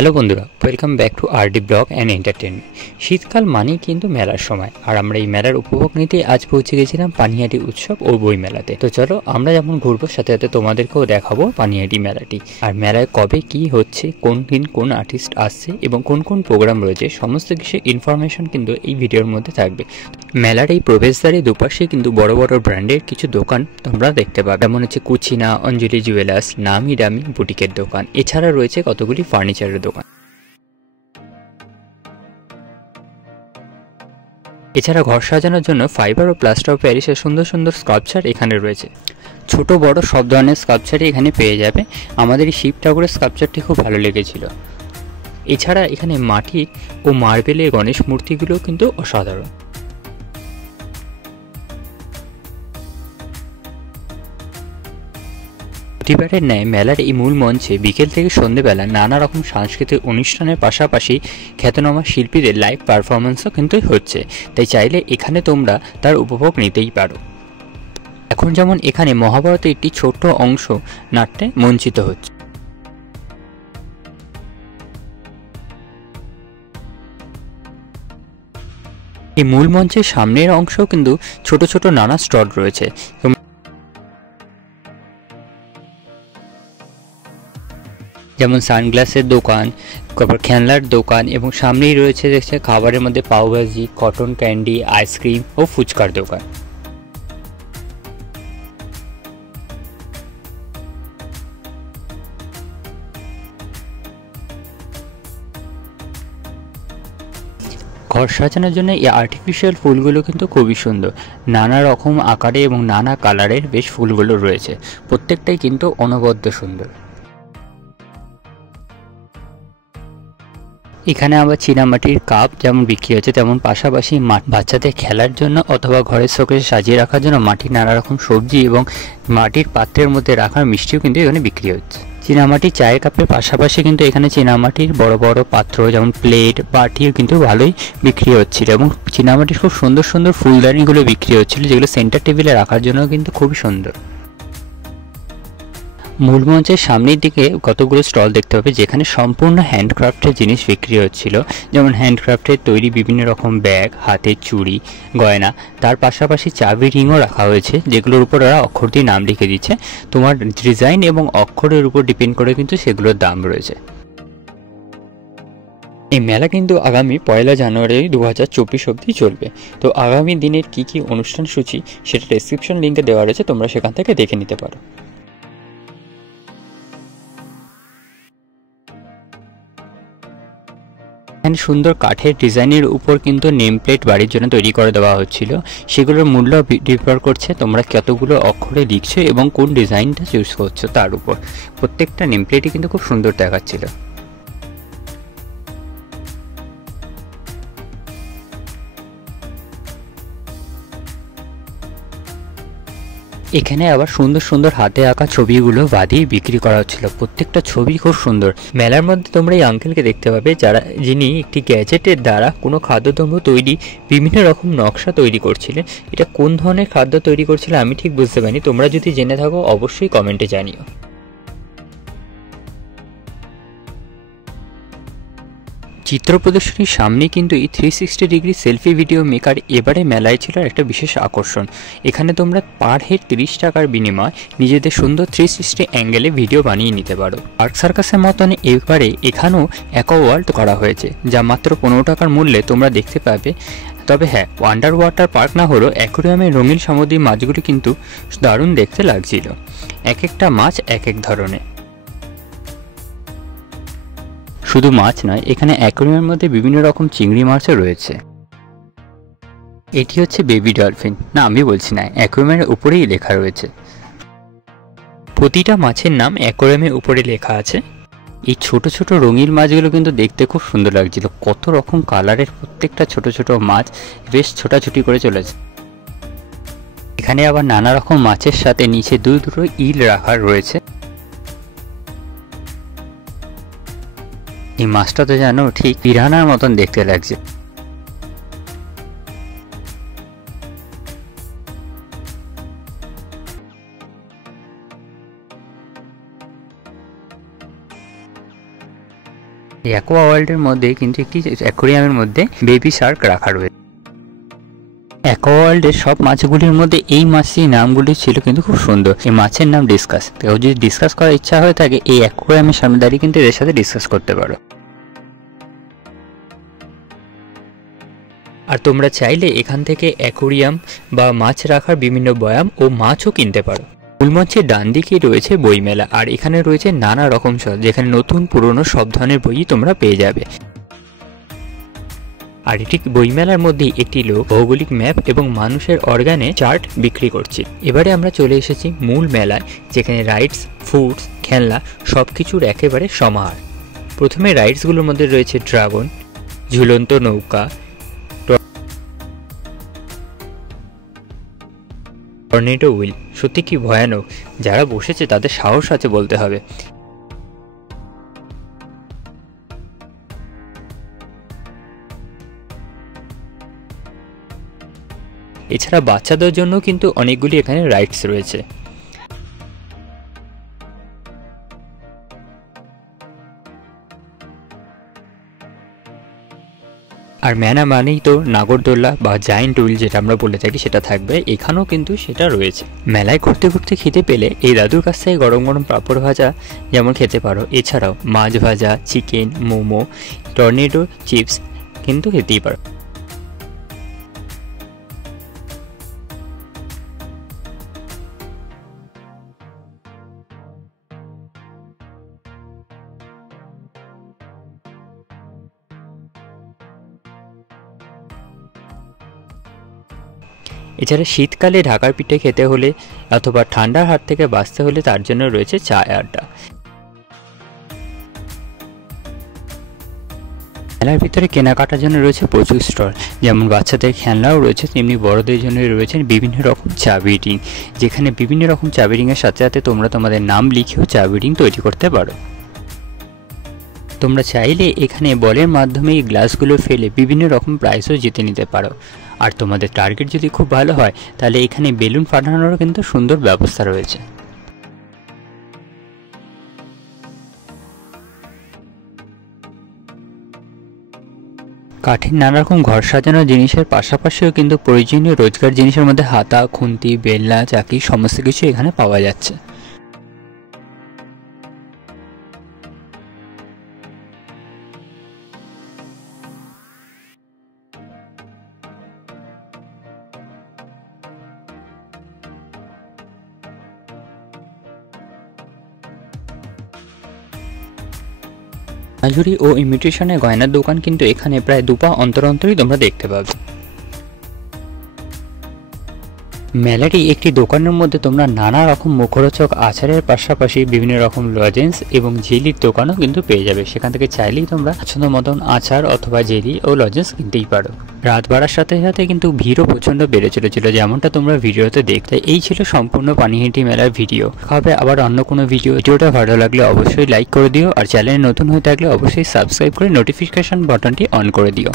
হ্যালো বন্ধুরা, welcome back to RD blog and entertainment. শীতকাল মানেই কিন্তু মেলার সময়, আর আমরা এই মেলার উপভোগ নিতে আজ পৌঁছে গেছিলাম পানিহাটি উৎসব ও বই মেলাতে। তো চলো আমরা যেমন ঘুরবো, সাথে সাথে তোমাদেরকেও দেখাবো পানিহাটি মেলাটি, আর মেলায় কবে কি হচ্ছে, কোন দিন কোন আর্টিস্ট আসছে এবং কোন কোন প্রোগ্রাম রয়েছে, সমস্ত কিছু ইনফরমেশন কিন্তু এই ভিডিওর মধ্যে থাকবে। মেলার এই প্রবেশদ্বারে দুপাশে কিন্তু বড় বড় ব্র্যান্ডের কিছু দোকান তোমরা দেখতে পাবে, যেমন হচ্ছে কুচিনা, অঞ্জলি জুয়েলার্স, নামি দামি বুটিকের দোকান, এছাড়া রয়েছে কতগুলি ফার্নিচারের দোকান। এছাড়া ঘর সাজানোর জন্য ফাইবার ও প্লাস্টার অফ প্যারিসের সুন্দর সুন্দর স্কাল্পচার এখানে রয়েছে। ছোট বড় সব ধরনের স্কাল্পচারই এখানে পেয়ে যাবে। আমাদের এই শিব ঠাকুরের স্কাল্পচারটি খুব ভালো লেগেছিল। এছাড়া এখানে মাটির ও মার্বেলের গণেশ মূর্তিগুলো কিন্তু অসাধারণ। প্রতিবারের ন্যায় মেলার এই মূল মঞ্চে বিকেল থেকে সন্ধ্যেবেলা নানা রকম সাংস্কৃতিক অনুষ্ঠানের পাশাপাশি খ্যাতনামা শিল্পীদের লাইভ পারফরমেন্সও কিন্তু হচ্ছে, তাই চাইলে এখানে তোমরা তার উপভোগ নিতেই পারো। এখন যেমন এখানে মহাভারতের একটি ছোট্ট অংশ নাট্যে মঞ্চিত হচ্ছে। এই মূল মঞ্চের সামনের অংশ কিন্তু ছোট ছোট নানা স্টল রয়েছে, যেমন সানগ্লাসের দোকান, তারপর খেলনার দোকান, এবং সামনেই রয়েছে দেখছে খাবারের মধ্যে পাওভাজি, কটন ক্যান্ডি, আইসক্রিম ও ফুচকার দোকান। ঘর সাজানোর জন্য এই আর্টিফিশিয়াল ফুলগুলো কিন্তু খুবই সুন্দর, নানা রকম আকারে এবং নানা কালারের বেশ ফুলগুলো রয়েছে, প্রত্যেকটাই কিন্তু অনবদ্য সুন্দর। এখানে আবার চীনামাটির কাপ যেমন বিক্রি হচ্ছে, তেমন পাশাপাশি বাচ্চাদের খেলার জন্য অথবা ঘরের শোকেসে সাজিয়ে রাখার জন্য মাটির নানা রকম সবজি এবং মাটির পাত্রের মধ্যে রাখার মিষ্টিও কিন্তু এখানে বিক্রি হচ্ছে। চীনামাটির চায়ের কাপের পাশাপাশি কিন্তু এখানে চীনামাটির বড় বড় পাত্র যেমন প্লেট, বাটিও কিন্তু ভালোই বিক্রি হচ্ছিল, এবং চীনামাটির খুব সুন্দর সুন্দর ফুলদানিগুলো বিক্রি হচ্ছিল, যেগুলো সেন্টার টেবিলে রাখার জন্য কিন্তু খুবই সুন্দর। মূল মঞ্চের সামনের দিকে কতগুলো স্টল দেখতে পাবে, যেখানে সম্পূর্ণ হ্যান্ডক্রাফটের জিনিস বিক্রি হচ্ছিল, যেমন হ্যান্ডক্রাফটের তৈরি বিভিন্ন রকম ব্যাগ, হাতের চুড়ি, গয়না, তার পাশাপাশি চাবি রিংও রাখা হয়েছে, যেগুলোর উপর ওরা অক্ষর দিয়ে নাম লিখে দিচ্ছে। তোমার ডিজাইন এবং অক্ষরের উপর ডিপেন্ড করে কিন্তু সেগুলোর দাম রয়েছে। এই মেলা কিন্তু আগামী 1 জানুয়ারি 2024 অবধি চলবে। তো আগামী দিনের কি কি অনুষ্ঠান সূচি সেটা ডেসক্রিপশন লিঙ্কে দেওয়া রয়েছে, তোমরা সেখান থেকে দেখে নিতে পারো। এখানে সুন্দর কাঠের ডিজাইনের উপর কিন্তু নেম প্লেট বাড়ির জন্য তৈরি করে দেওয়া হচ্ছিল, সেগুলোর মূল্য নির্ভর করছে তোমরা কতগুলো অক্ষরে লিখছো এবং কোন ডিজাইনটা চুজ করছো তার উপর। প্রত্যেকটা নেম প্লেটই কিন্তু খুব সুন্দর দেখাচ্ছিল। এখানে আবার সুন্দর সুন্দর হাতে আঁকা ছবিগুলো বাঁধিয়ে বিক্রি করা হচ্ছিল, প্রত্যেকটা ছবি খুব সুন্দর। মেলার মধ্যে তোমরা এই আঙ্কেলকে দেখতে পাবে, যিনি একটি গ্যাজেটের দ্বারা কোনো খাদ্যদ্রব্য তৈরি বিভিন্ন রকম নকশা তৈরি করছিলেন। এটা কোন ধরনের খাদ্য তৈরি করছিলেন আমি ঠিক বুঝতে পারিনি, তোমরা যদি জেনে থাকো অবশ্যই কমেন্টে জানিও। চিত্র প্রদর্শনীর সামনে কিন্তু এই 360 ডিগ্রি সেলফি ভিডিও মেকার এবারে মেলায় ছিল একটা বিশেষ আকর্ষণ। এখানে তোমরা পার হেড 30 টাকার বিনিময়ে নিজেদের সুন্দর 360 অ্যাঙ্গেলে ভিডিও বানিয়ে নিতে পারো। পার্ক সার্কাসের মতন এবারে এখানেও অ্যাকোয়া ওয়ার্ল্ড করা হয়েছে, যা মাত্র 15 টাকার মূল্যে তোমরা দেখতে পাবে। তবে হ্যাঁ, আন্ডার ওয়াটার পার্ক না হলেও অ্যাকোয়ারিয়ামের রঙিন সামুদ্রিক মাছগুলি কিন্তু দারুণ দেখতে লাগছিল, এক একটা মাছ এক এক ধরনের। শুধু মাছ নয়, এখানে অ্যাকোয়ারিয়ামের মধ্যে বিভিন্ন রকম চিংড়ি মাছও রয়েছে। এটি হচ্ছে বেবি ডলফিন, না আমি বলছি না, অ্যাকোয়ারিয়ামের উপরেই লেখা রয়েছে। প্রতিটা মাছের নাম অ্যাকোয়ারিয়ামের উপরে লেখা আছে। এই ছোট ছোট রঙিন মাছগুলো কিন্তু দেখতে খুব সুন্দর লাগছিল, কত রকম কালারের প্রত্যেকটা ছোট ছোট মাছ বেশ ছোটাছুটি করে চলেছে। এখানে আবার নানা রকম মাছের সাথে নিচে দুটো ইল রাখা রয়েছে। এই মাছটা তো যেন ঠিক পিরানার মতন দেখতে লাগছে। এই অ্যাকোয়া ওয়ার্ল্ডের মধ্যে কিন্তু একটি অ্যাকোয়ারিয়ামের মধ্যে বেবি শার্ক রাখা রয়েছে। অ্যাকোয়া ওয়ার্ল্ডের সব মাছগুলির মধ্যে এই মাছটির নামগুলি ছিল কিন্তু খুব সুন্দর। এই মাছের নাম ডিসকাস। কেউ যদি ডিসকাস করার ইচ্ছা হয়ে থাকে এই অ্যাকোয়ারিয়ামের সামনে দাঁড়িয়ে কিন্তু এদের সাথে ডিসকাস করতে পারো। আর তোমরা চাইলে এখান থেকে অ্যাকোয়ারিয়াম বা মাছ রাখার বিভিন্ন বয়াম ও মাছও কিনতে পারো। মূলমঞ্চের ডান দিকে রয়েছে বইমেলা, আর এখানে রয়েছে নানা রকম স্টল, যেখানে নতুন পুরনো সব ধরনের বইই তোমরা পেয়ে যাবে। আর এটি বইমেলার মধ্যেই একটি লোক ভৌগোলিক ম্যাপ এবং মানুষের অর্গানে চার্ট বিক্রি করছে। এবারে আমরা চলে এসেছি মূল মেলায়, যেখানে রাইডস, ফুডস, খেলনা সবকিছুর একেবারে সমাহার। প্রথমে রাইডসগুলোর মধ্যে রয়েছে ড্রাগন, ঝুলন্ত নৌকা, টর্নেডো হুইল। সত্যি কি ভয়ানক, যারা বসেছে তাদের সাহস আছে বলতে হবে। এছাড়া বাচ্চাদের জন্য কিন্তু অনেকগুলি এখানে রাইডস রয়েছে। আর মেলা মানেই তো নাগরদোল্লা বা জায়েন্ট হুইল যেটা আমরা বলে থাকি সেটা থাকবে, এখানেও কিন্তু সেটা রয়েছে। মেলায় ঘুরতে ঘুরতে খেতে পেলে এই দাদুর কাছ থেকে গরম গরম পাঁপড় ভাজা যেমন খেতে পারো, এছাড়াও মাছ ভাজা, চিকেন, মোমো, টর্নেডো চিপস কিন্তু খেতেই পারো। এছাড়া শীতকালে ঢাকার পিঠে খেতে হলে অথবা ঠান্ডার হাত থেকে বাঁচতে হলে তার জন্য রয়েছে চা আড্ডা। মেলার ভিতরে কেনাকাটার জন্য রয়েছে প্রচুর স্টল, যেমন বাচ্চাদের খেলনাও রয়েছে, তেমনি বড়দের জন্য রয়েছে বিভিন্ন রকম চাবি রিং, যেখানে বিভিন্ন রকম চাবি রিংয়ের সাথে সাথে তোমরা তোমাদের নাম লিখেও চাবি রিং তৈরি করতে পারো। তোমরা চাইলে এখানে বলের মাধ্যমে এই গ্লাসগুলো ফেলে বিভিন্ন রকম প্রাইজও জিতে নিতে পারো। আর তোমাদের টার্গেট যদি খুব ভালো হয় তাহলে এখানে বেলুন ফাটানোরও কিন্তু সুন্দর ব্যবস্থা রয়েছে। কাঠের নানা রকম ঘর সাজানোর জিনিসের পাশাপাশিও কিন্তু প্রয়োজনীয় রোজগার জিনিসের মধ্যে হাতা, খুন্তি, বেলনা, চাকি সমস্ত কিছু এখানে পাওয়া যাচ্ছে। ঝুড়ি ও ইমিটেশনের গয়নার দোকান কিন্তু এখানে প্রায় দুপা অন্তর অন্তরই তোমরা দেখতে পাবে। মেলাটি একটি দোকানের মধ্যে তোমরা নানা রকম মুখরোচক আচারের পাশাপাশি বিভিন্ন রকম লজেন্স এবং জেলির দোকানও কিন্তু পেয়ে যাবে। সেখান থেকে চাইলেই তোমরা পছন্দ মতন আচার অথবা জেলি ও লজেন্স কিনতেই পারো। রাত বাড়ার সাথে সাথে কিন্তু ভিড়ও প্রচণ্ড বেড়ে চলেছিল, যেমনটা তোমরা ভিডিওতে দেখতে। এই ছিল সম্পূর্ণ পানিহাটি মেলার ভিডিও। হবে আবার অন্য কোনো ভিডিওটা ভালো লাগলে অবশ্যই লাইক করে দিও, আর চ্যানেলে নতুন হয়ে থাকলে অবশ্যই সাবস্ক্রাইব করে নোটিফিকেশন বাটনটি অন করে দিও।